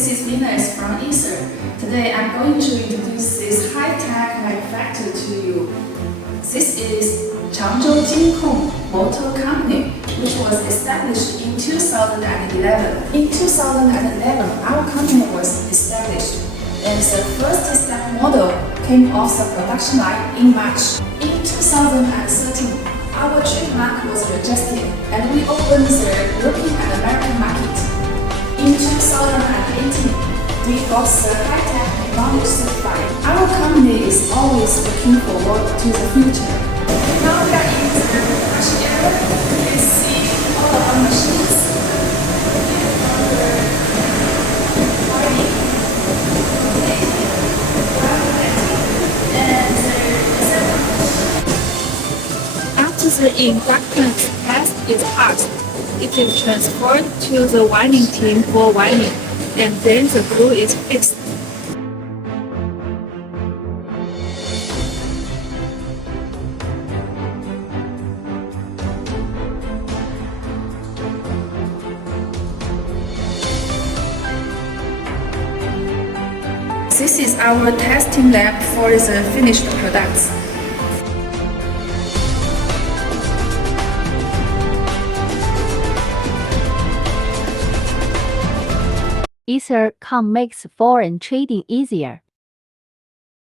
this is Venus from Ether. Today I'm going to introduce this high-tech manufacturer to you. This is CHANGZHOU JKONGMOTOR Company, which was established in 2011. In 2011, our company was established, and the first step model came off the production line in March. In 2013, our trademark was registered, and we opened the European and American market. In 2018, we got the high-tech technology certified. Our company is always looking forward to the future. Now we are in the production area. You can see all of our machines. After the inductance test is passed, it is transferred to the winding team for winding, and then the glue is fixed. This is our testing lab for the finished products. Ether.com makes foreign trading easier.